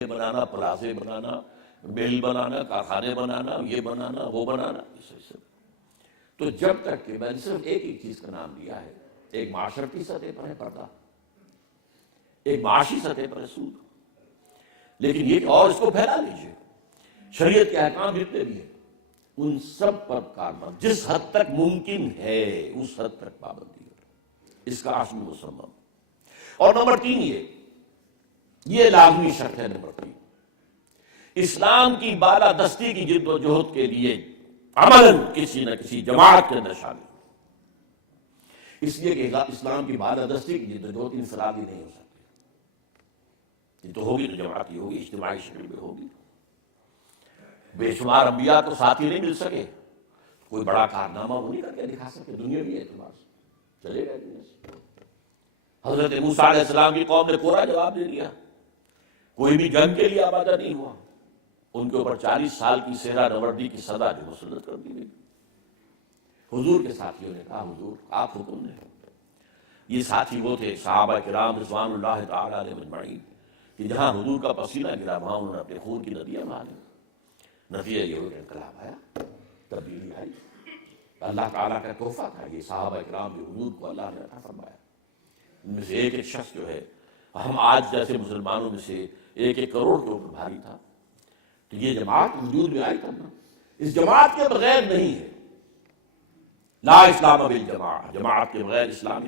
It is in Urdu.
بنانا، پلازے بنانا، مل بنانا، کارخانے بنانا، یہ بنانا، وہ بنانا، تو جب تک کہ میں نے صرف ایک چیز کا نام لیا ہے، ایک معاشرتی سطح پر ہے پردہ، ایک معاشی سطح پر ہے سود، لیکن یہ اور اس کو پھیلا لیجئے، شریعت کے احکام جتنے بھی ہیں ان سب پر کاربند جس حد تک ممکن ہے اس حد تک پابندی ہے، اس کا عزم مصمم۔ اور نمبر 3 یہ لازمی شرط ہے، نمبر 3 اسلام کی بالادستی کی جد و جہد کے لیے عملاً کسی نہ کسی جماعت کے اندر شامل، اس لیے کہ اسلام کی بالادستی کی جد و جہد انفرادی نہیں ہو سکتی، یہ تو ہوگی تو جماعتی ہوگی، اجتماعی شکل میں ہوگی۔ بے شمار انبیاء کو ساتھی نہیں مل سکے، کوئی بڑا کارنامہ وہ نہیں کر کے دکھا سکے دنیاوی اعتبار سے، چلے گئے دنیا سے۔ حضرت موسیٰ علیہ السلام کی قوم نے کوڑا جواب دے دیا، کوئی بھی جنگ کے لیے آمادہ نہیں ہوا، ان کے اوپر 40 سال کی صحرا نوردی کی سزا جو مسلط کر دی گئی۔ حضور کے ساتھیوں نے کہا حضور آپ حکم دیں۔ یہ ساتھی وہ تھے صحابہ کرام رضوان اللہ تعالی علیہم اجمعین کہ جہاں حضور کا پسینہ گرا وہاں انہوں نے اپنے خون کی ندیاں بہائیں، نتیجہ یہ ہو کہ انقلاب آیا، تبدیلی آئی۔ اللہ تعالیٰ کا تحفہ تھا یہ صحابہ کرام جو حضور کو اللہ نے عطا فرمایا۔ ان میں سے ایک شخص جو ہے ہم آج جیسے مسلمانوں میں سے 1 کروڑ کے اوپر بھاری تھا، تو یہ جماعت وجود میں آئی تب نا، اس جماعت کے بغیر نہیں ہے، لا اسلام بالجماعت، جماعت کے بغیر اسلام